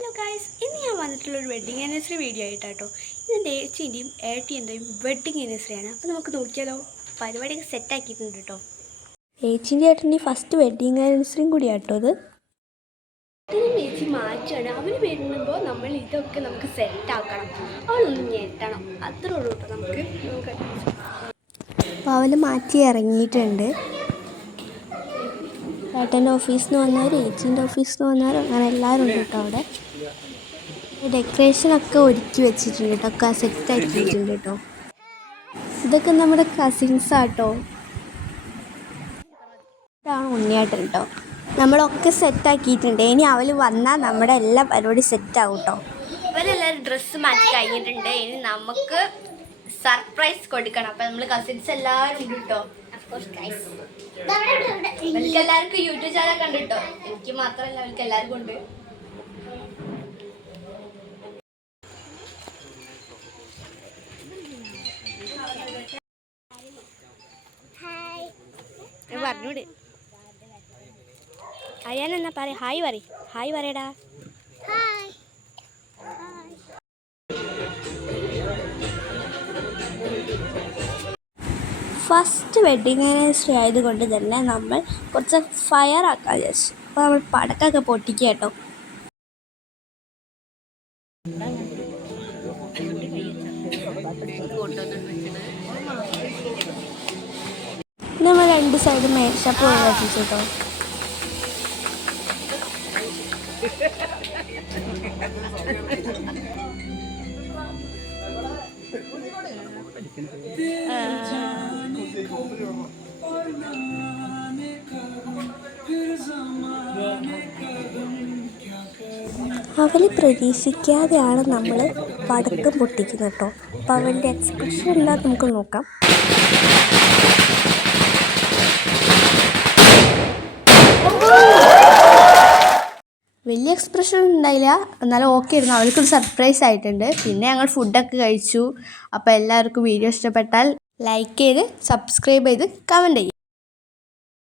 Hello guys ഇന്ന് ഞാൻ വന്നിട്ടുള്ള ഒരു വെഡ്ഡിങ് ആനിവേഴ്സറി വീഡിയോ ആയിട്ടാട്ടോ ഇന്ന് ഏച്ചിന്റെയും ഏട്ടിന്റെയും വെഡ്ഡിങ് ആനിവേഴ്സറിയാണ് അപ്പോൾ നമുക്ക് നോക്കിയാലോ. പരിപാടിയൊക്കെ സെറ്റ് ആക്കിയിട്ടുണ്ട് കേട്ടോ ഏച്ചിന്റെ ഏട്ടന്റെ ഫസ്റ്റ് വെഡ്ഡിങ് ആനിവേഴ്സറിയും കൂടിയാട്ടോ അത് ഏച്ചി മാറ്റാണ് അവന് വരുമ്പോൾ നമ്മൾ ഇതൊക്കെ നമുക്ക് സെറ്റ് ആക്കണം. അവളൊന്ന് ഞെട്ടണം. അത്രേ ഉള്ളൂ കേട്ടോ നമുക്ക്. നമുക്ക് അപ്പോൾ അവൾ മാറ്റി ഇറങ്ങിയിട്ടുണ്ട്. ഏട്ടന്റെ ഓഫീസിൽ നിന്ന് വന്നവർ ഏച്ചിന്റെ ഓഫീസിൽ നിന്ന് വന്നവർ അങ്ങനെ എല്ലാവരും ഉണ്ട് കേട്ടോ അവിടെ. ഡെക്കറേഷനൊക്കെ ഒരുക്കി വെച്ചിട്ടുണ്ട് കേട്ടോ ഒക്കെ സെറ്റ് ആക്കിയിട്ടുണ്ട് കേട്ടോ. ഇതൊക്കെ നമ്മുടെ കസിൻസ് ആട്ടോ ഇതാണ് ഉണ്ണിയാട്ടൻ കേട്ടോ. നമ്മളൊക്കെ സെറ്റ് ആക്കിയിട്ടുണ്ട്. ഇനി അവൾ വന്നാൽ നമ്മുടെ എല്ലാ പരിപാടി സെറ്റ് ആവും കേട്ടോ. അവരെല്ലാവരും ഡ്രസ്സ് മാറ്റി കഴിഞ്ഞിട്ടുണ്ട്. ഇനി നമുക്ക് സർപ്രൈസ് കൊടുക്കണം. അപ്പം നമ്മൾ കസിൻസ് എല്ലാവരും ഉണ്ട് കേട്ടോ. എനിക്ക് എല്ലാവർക്കും യൂട്യൂബ് ചാനൽ കണ്ടിട്ടോ? എനിക്ക് മാത്രമല്ല അവർക്ക് എല്ലാവർക്കും ഉണ്ട്. പറഞ്ഞൂട്. അയ്യാൻ എന്നാ പറ ഹായ് പറ ഹായ് പറയടാ. ഫസ്റ്റ് വെഡ്ഡിങ് ആനിവേഴ്സറി ആയതുകൊണ്ട് തന്നെ നമ്മൾ കുറച്ച് ഫയർ ആക്കാൻ വിചാരിച്ചു. അപ്പോൾ നമ്മൾ പടക്കമൊക്കെ പൊട്ടിക്കുക കേട്ടോ. നമ്മൾ രണ്ട് സൈഡ് മേശപ്പ് കത്തിച്ചു കേട്ടോ. അവൾ പ്രതീക്ഷിക്കാതെയാണ് നമ്മൾ പടക്കം പൊട്ടിക്കുന്നത് കേട്ടോ. അപ്പോൾ അവളുടെ എക്സ്പ്രഷൻ എല്ലാം നമുക്ക് നോക്കാം. വലിയ എക്സ്പ്രഷൻ ഉണ്ടായില്ല. എന്നാലും ഓക്കെ ആയിരുന്നു. അവൾക്കൊരു സർപ്രൈസ് ആയിട്ടുണ്ട്. പിന്നെ ഞങ്ങൾ ഫുഡൊക്കെ കഴിച്ചു. അപ്പോൾ എല്ലാവർക്കും വീഡിയോ ഇഷ്ടപ്പെട്ടാൽ ലൈക്ക് ചെയ്ത് സബ്സ്ക്രൈബ് ചെയ്ത് കമന്റ് ചെയ്യും.